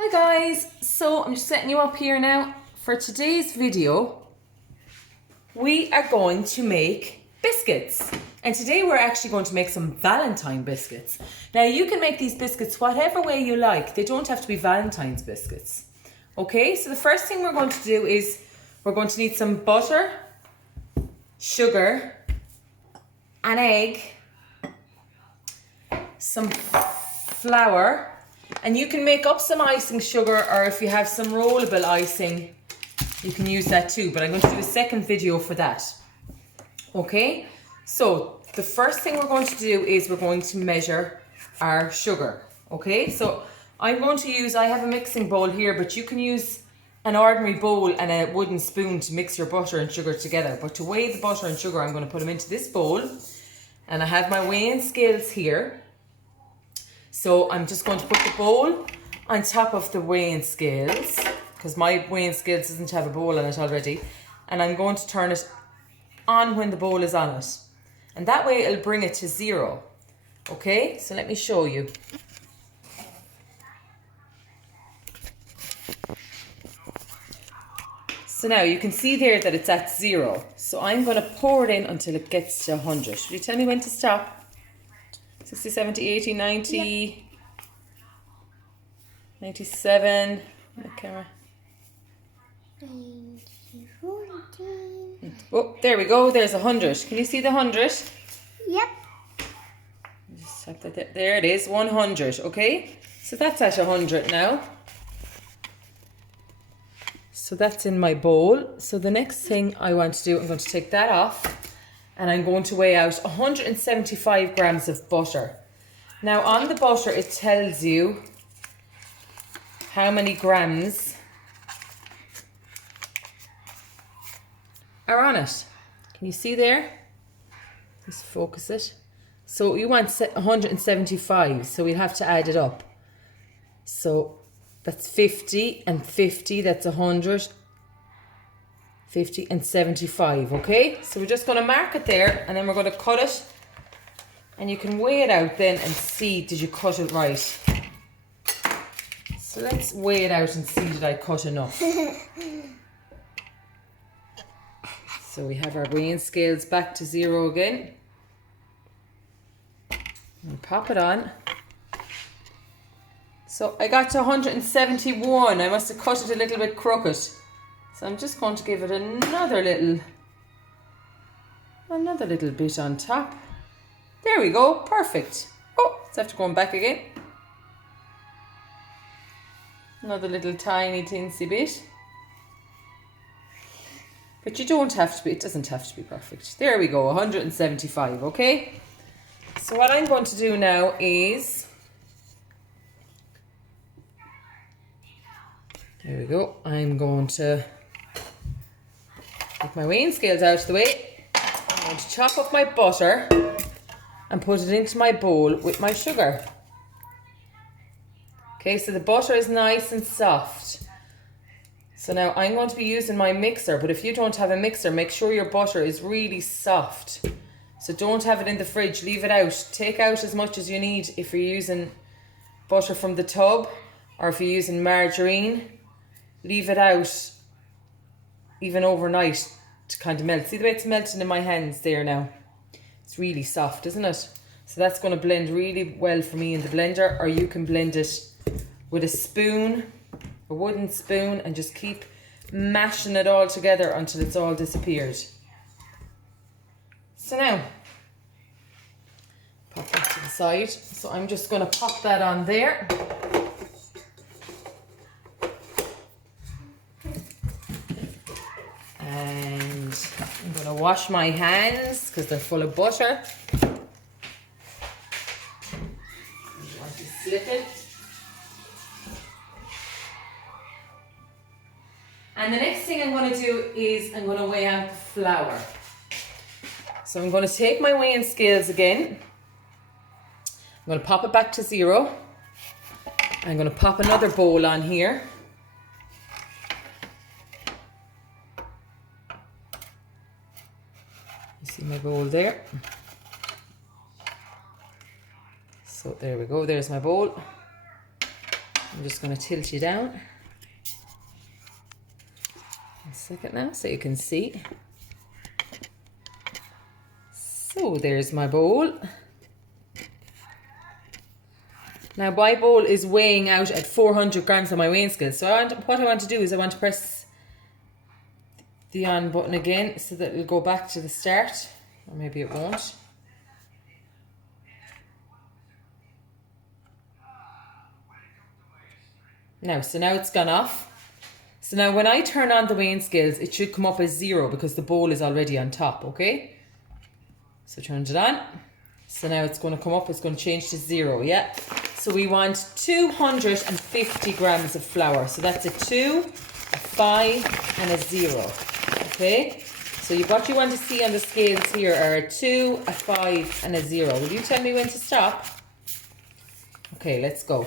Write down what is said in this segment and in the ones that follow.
Hi guys, so I'm just setting you up here now. For today's video, we are going to make biscuits. And today we're actually going to make some Valentine biscuits. Now you can make these biscuits whatever way you like. They don't have to be Valentine's biscuits. Okay, so the first thing we're going to do is we're going to need some butter, sugar, an egg, some flour, and you can make up some icing sugar, or if you have some rollable icing, you can use that too, but I'm going to do a second video for that. Okay, so the first thing we're going to do is we're going to measure our sugar. Okay, so I'm going to use, I have a mixing bowl here, but you can use an ordinary bowl and a wooden spoon to mix your butter and sugar together. But to weigh the butter and sugar, I'm going to put them into this bowl, and I have my weighing scales here. So I'm just going to put the bowl on top of the weighing scales, because my weighing scales doesn't have a bowl on it already. And I'm going to turn it on when the bowl is on it. And that way it'll bring it to 0. Okay, so let me show you. So now you can see there that it's at 0. So I'm going to pour it in until it gets to 100. Will you tell me when to stop? 60, 70, 80, 90, yep. 97, my camera. 90, oh, there we go, there's 100. Can you see the 100? Yep. Just have that there it is, 100, okay? So that's at 100 now. So that's in my bowl. So the next thing I want to do, I'm going to take that off. And I'm going to weigh out 175 grams of butter. Now on the butter it tells you how many grams are on it. Can you see there? Just focus it. So you want 175, so we'll have to add it up. So that's 50 and 50, that's 100. 50 and 75, okay? So we're just going to mark it there, and then we're going to cut it, and you can weigh it out then and see, did you cut it right? So let's weigh it out and see, did I cut enough? So we have our weighing scales back to 0 again. And pop it on. So I got to 171. I must have cut it a little bit crooked. So I'm just going to give it another little bit on top. There we go, perfect. Oh, let's have to go back again. Another little tiny teensy bit. But you don't have to be, it doesn't have to be perfect. There we go, 175, okay? So what I'm going to do now is, there we go, I'm going to take my weighing scales out of the way. I'm going to chop up my butter and put it into my bowl with my sugar. Okay, so the butter is nice and soft. So now I'm going to be using my mixer, but if you don't have a mixer, make sure your butter is really soft. So don't have it in the fridge, leave it out. Take out as much as you need if you're using butter from the tub, or if you're using margarine, leave it out even overnight to kind of melt. See the way it's melting in my hands there now? It's really soft, isn't it? So that's going to blend really well for me in the blender, or you can blend it with a spoon, a wooden spoon, and just keep mashing it all together until it's all disappeared. So now, pop that to the side. So I'm just going to pop that on there. And I'm going to wash my hands because they're full of butter. You want to slip it. And the next thing I'm going to do is I'm going to weigh out the flour. So I'm going to take my weighing scales again. I'm going to pop it back to 0. I'm going to pop another bowl on here. You see my bowl there? So there we go, there's my bowl. I'm just going to tilt you down. A second now so you can see. So there's my bowl. Now my bowl is weighing out at 400 grams on my weighing scale. So what I want to do is I want to press the on button again so that it'll go back to the start. Or maybe it won't. Now, so now it's gone off. So now when I turn on the weighing scales, it should come up as 0 because the bowl is already on top, okay? So turned it on. So now it's going to come up, it's going to change to 0, yeah? So we want 250 grams of flour. So that's a 2, a 5 and a 0, okay? So what you want to see on the scales here are a 2, a 5 and a 0. Will you tell me when to stop? Okay, let's go.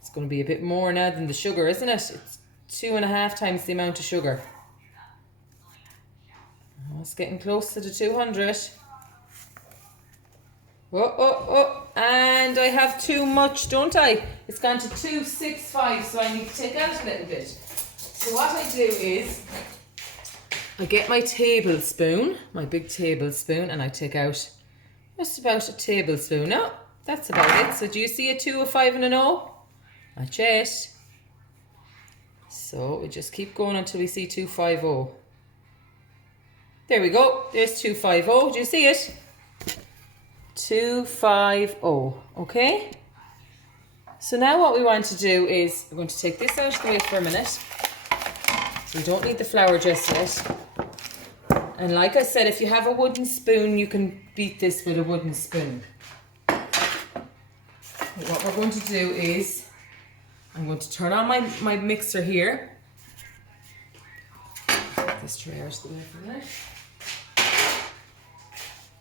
It's going to be a bit more now than the sugar, isn't it? It's 2.5 times the amount of sugar. Oh, it's getting close to the 200. Oh, and I have too much, don't I? It's gone to 265, so I need to take out a little bit. So what I do is, I get my tablespoon, my big tablespoon, and I take out just about a tablespoon. No, that's about it. So do you see a 2, a 5 and an 0? That's it. So we just keep going until we see 250. There we go. There's 250. Do you see it? 250. Okay. So now what we want to do is we're going to take this out of the way for a minute. So we don't need the flour just yet. And like I said, if you have a wooden spoon, you can beat this with a wooden spoon. But what we're going to do is I'm going to turn on my mixer here. Take this tray out of the way for a minute.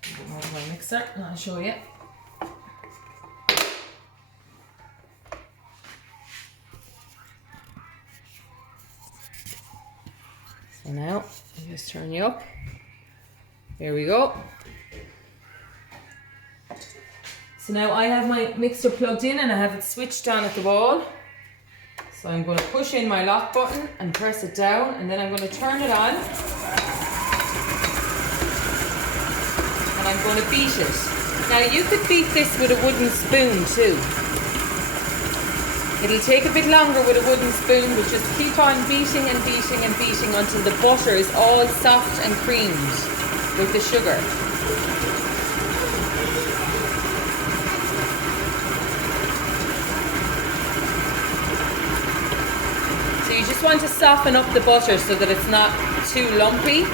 Go over my mixer and I'll show you. So now I'll just turn you up. There we go. So now I have my mixer plugged in and I have it switched on at the wall. So I'm going to push in my lock button and press it down, and then I'm going to turn it on. And I'm going to beat it. Now you could beat this with a wooden spoon too. It'll take a bit longer with a wooden spoon, but just keep on beating and beating and beating until the butter is all soft and creamed with the sugar. So you just want to soften up the butter so that it's not too lumpy.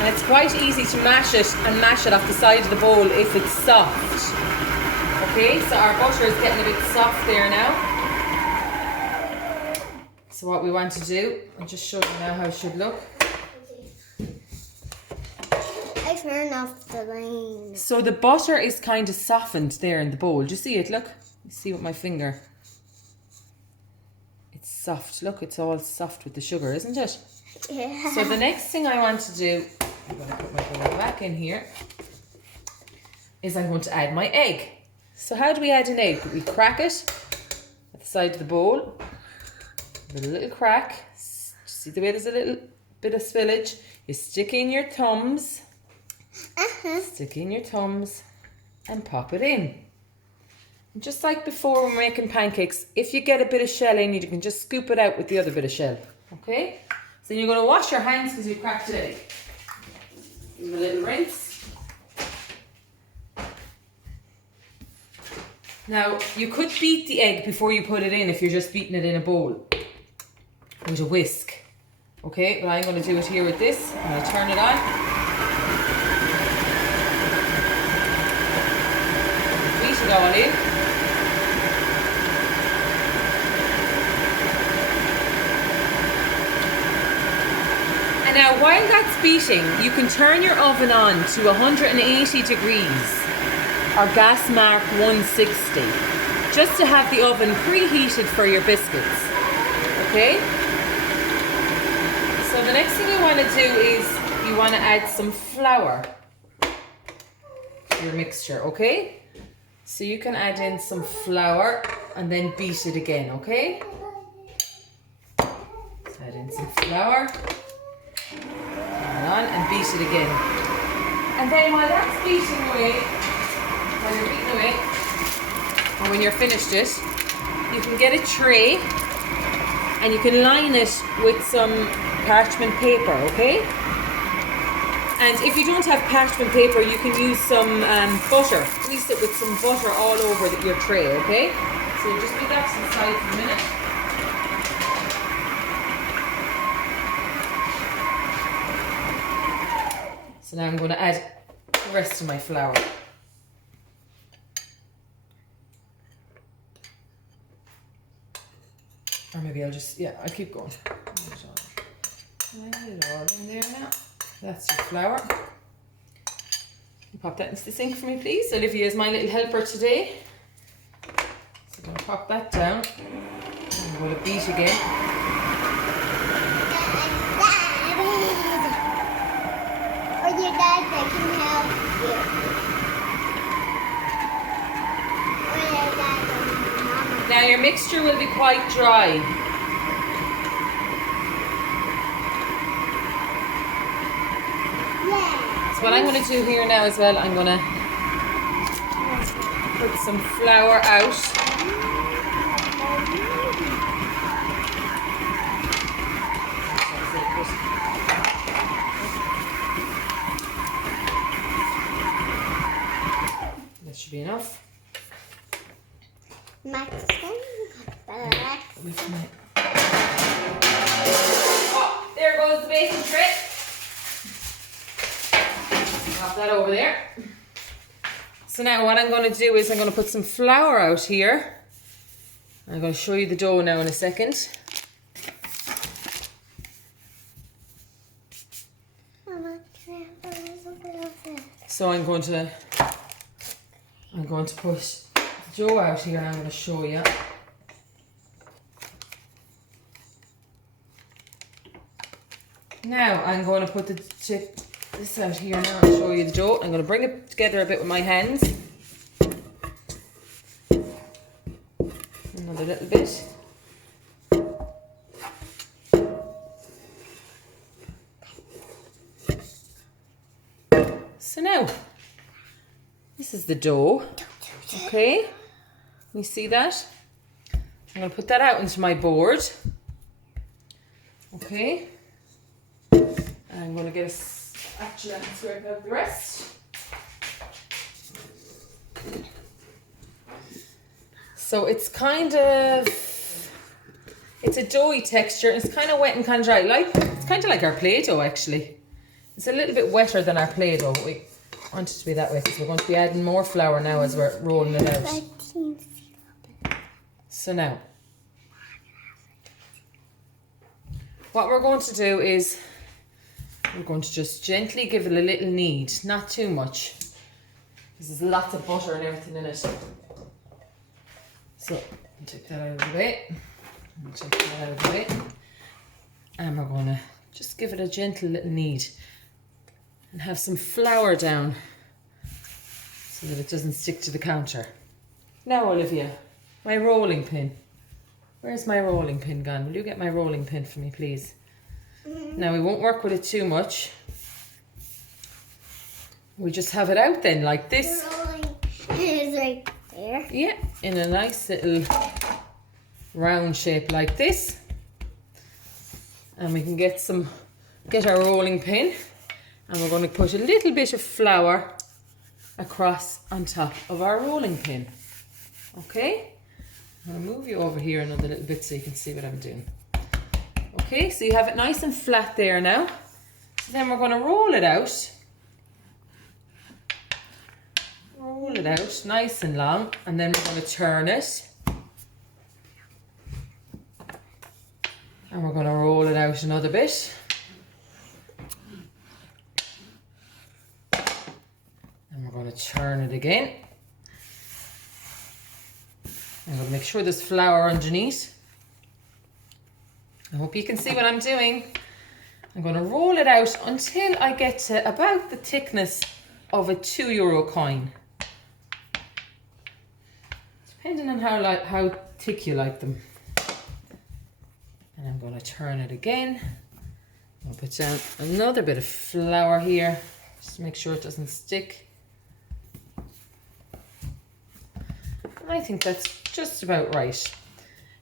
And it's quite easy to mash it and mash it off the side of the bowl if it's soft. Okay, so our butter is getting a bit soft there now. So what we want to do, I'll just show you now how it should look. I turned off the line. So the butter is kind of softened there in the bowl. Do you see it? Look. You see with my finger. It's soft. Look, it's all soft with the sugar, isn't it? Yeah. So the next thing I want to do, I'm going to put my bowl back in here, is I'm going to add my egg. So how do we add an egg? We crack it at the side of the bowl with a little crack. See the way there's a little bit of spillage? You stick in your thumbs. Stick in your thumbs and pop it in. And just like before when we're making pancakes, if you get a bit of shell in, you can just scoop it out with the other bit of shell. Okay? So you're going to wash your hands because you cracked an egg. Give them a little rinse. Now, you could beat the egg before you put it in if you're just beating it in a bowl with a whisk. Okay, but I'm going to do it here with this. I'm going to turn it on. Beat it all in. And now, while that's beating, you can turn your oven on to 180 degrees. Or gas mark 160, just to have the oven preheated for your biscuits. Okay? So the next thing you want to do is you want to add some flour to your mixture, okay? So you can add in some flour and then beat it again, okay? So add in some flour, turn on and beat it again. And then while that's beating away, while you're beating away, and when you're finished it, you can get a tray and you can line it with some parchment paper, okay? And if you don't have parchment paper, you can use some butter. Grease it with some butter all over your tray, okay? So just leave that to the side for a minute. So now I'm going to add the rest of my flour. Or maybe I'll just, yeah, I'll keep going. Put it all in there now. That's your flour. Pop that into the sink for me, please. Olivia is my little helper today. So I'm going to pop that down. I'm going to beat again. Or your dad that can help you. Or your dad or mama. Now your mixture will be quite dry. What I'm going to do here now as well, I'm going to put some flour out. That should be enough. Oh, there goes the baking tray. Pop that over there. So now what I'm going to do is I'm going to put some flour out here. I'm going to show you the dough now in a second. So I'm going to put the dough out here and I'm going to show you. Now I'm going to put this out here now and show you the dough. I'm going to bring it together a bit with my hands. Another little bit. So now, this is the dough. Okay, you see that? I'm going to put that out into my board. Okay. I'm going to get a spatula and scrape out the rest. So it's a doughy texture. It's kind of wet and kind of dry. It's kind of like our Play-Doh actually. It's a little bit wetter than our Play-Doh, but we want it to be that way because we're going to be adding more flour now as we're rolling it out. So now, what we're going to do is we're going to just gently give it a little knead, not too much, because there's lots of butter and everything in it. So, take that out of the way. Take that out of the way. And we're going to just give it a gentle little knead and have some flour down so that it doesn't stick to the counter. Now, Olivia, my rolling pin. Where's my rolling pin gone? Will you get my rolling pin for me, please? Now, we won't work with it too much. We just have it out then, like this. The rolling is right there. Yeah, in a nice little round shape like this. And we can get our rolling pin. And we're going to put a little bit of flour across on top of our rolling pin. Okay? I'll move you over here another little bit so you can see what I'm doing. Okay, so you have it nice and flat there now. So then we're going to roll it out. Roll it out nice and long, and then we're going to turn it. And we're going to roll it out another bit. And we're going to turn it again. I'm going to make sure there's flour underneath. I hope you can see what I'm doing. I'm going to roll it out until I get to about the thickness of a €2 coin. depending on how thick you like them. And I'm going to turn it again. I'll put down another bit of flour here, just to make sure it doesn't stick. And I think that's just about right.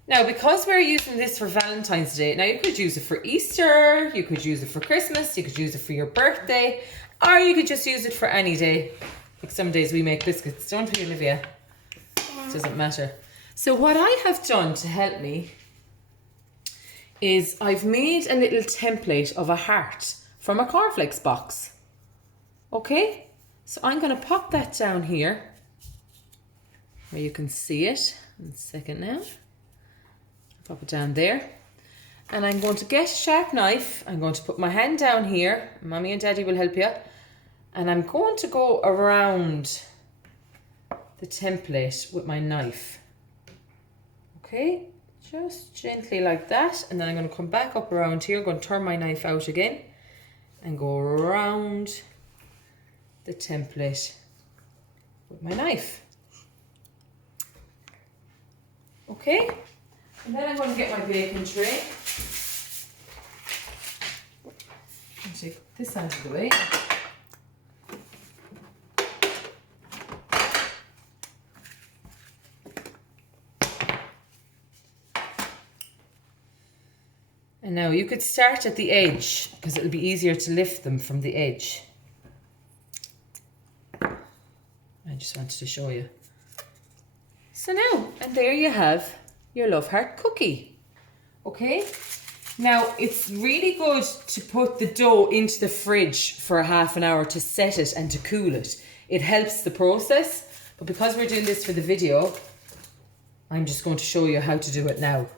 Now, because we're using this for Valentine's Day, now you could use it for Easter, you could use it for Christmas, you could use it for your birthday, or you could just use it for any day. Like some days we make biscuits, don't we, Olivia? It doesn't matter. So what I have done to help me is I've made a little template of a heart from a cornflakes box. Okay? So I'm going to pop that down here where you can see it. In a second now. Pop it down there. And I'm going to get a sharp knife. I'm going to put my hand down here. Mommy and Daddy will help you. And I'm going to go around the template with my knife. Okay? Just gently like that. And then I'm going to come back up around here. I'm going to turn my knife out again. And go around the template with my knife. Okay? And then I'm going to get my baking tray. And take this out of the way. And now you could start at the edge because it'll be easier to lift them from the edge. I just wanted to show you. So now, and there you have your Love Heart cookie. Okay? Now, it's really good to put the dough into the fridge for a half an hour to set it and to cool it. It helps the process, but because we're doing this for the video, I'm just going to show you how to do it now.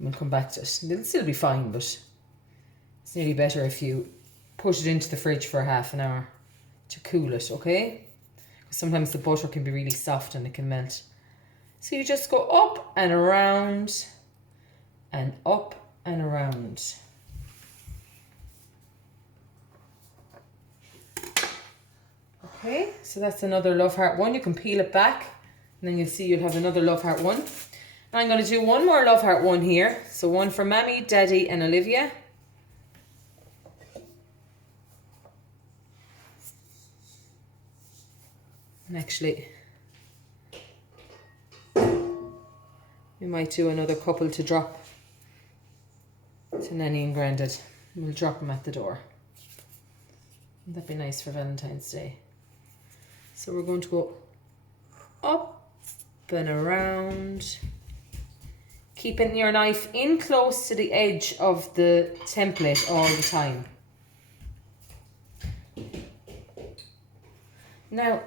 We'll come back to it. It'll still be fine, but it's nearly better if you put it into the fridge for a half an hour to cool it, okay? Because sometimes the butter can be really soft and it can melt. So you just go up and around and up and around. Okay, so that's another Love Heart one. You can peel it back and then you'll see you'll have another Love Heart one. And I'm going to do one more Love Heart one here. So one for Mammy, Daddy and Olivia. And actually, we might do another couple to drop to Nanny and Grandad. We'll drop them at the door. That'd be nice for Valentine's Day. So we're going to go up and around, keeping your knife in close to the edge of the template all the time. Now,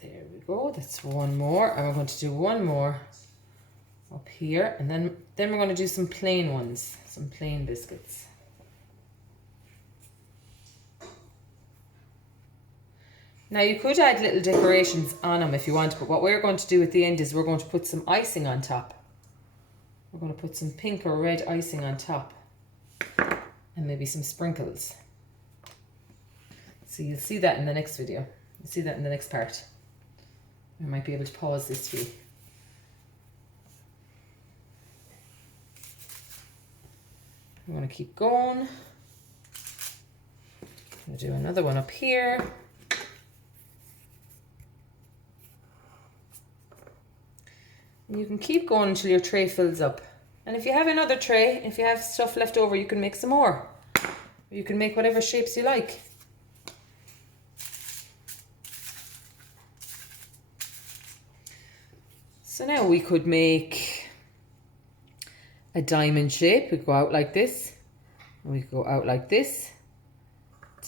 there we go, that's one more, and we're going to do one more up here, and then we're going to do some plain ones, some plain biscuits. Now you could add little decorations on them if you want, but what we're going to do at the end is we're going to put some icing on top. We're going to put some pink or red icing on top, and maybe some sprinkles. So you'll see that in the next video. You'll see that in the next part. I might be able to pause this for you. I'm going to keep going. I'm going to do another one up here. And you can keep going until your tray fills up. And if you have another tray, if you have stuff left over, you can make some more. Or you can make whatever shapes you like. So now we could make a diamond shape. We go out like this. We go out like this.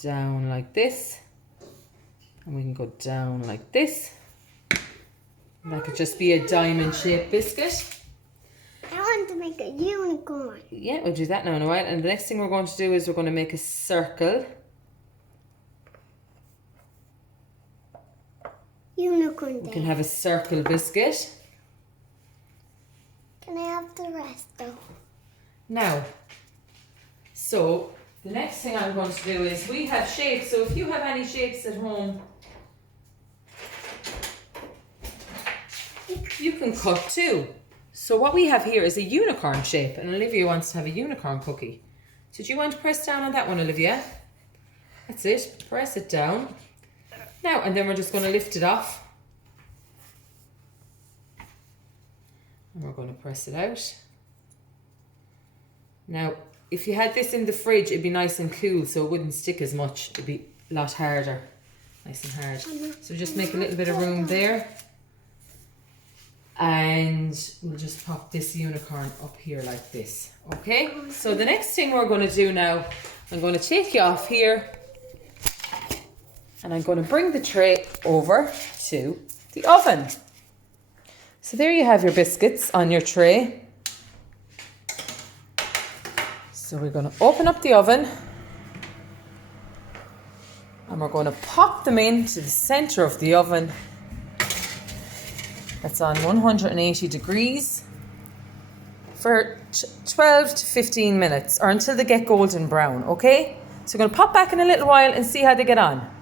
Down like this. And we can go down like this. And that could just be a diamond shaped biscuit. I want to make a unicorn. Yeah, we'll do that now in a while. And the next thing we're going to do is we're going to make a circle. Unicorn. We can have a circle biscuit. Can I have the rest though? Now, so the next thing I'm going to do is we have shapes. So if you have any shapes at home, you can cut too. So what we have here is a unicorn shape, and Olivia wants to have a unicorn cookie. So do you want to press down on that one, Olivia? That's it. Press it down. Now, and then we're just going to lift it off. And we're going to press it out. Now, if you had this in the fridge, it'd be nice and cool, so it wouldn't stick as much. It'd be a lot harder. Nice and hard. So just make a little bit of room there. And we'll just pop this unicorn up here like this. Okay? So the next thing we're going to do now, I'm going to take you off here. And I'm going to bring the tray over to the oven. So there you have your biscuits on your tray. So we're going to open up the oven. And we're going to pop them into the center of the oven. That's on 180 degrees for 12 to 15 minutes or until they get golden brown, okay? So we're going to pop back in a little while and see how they get on.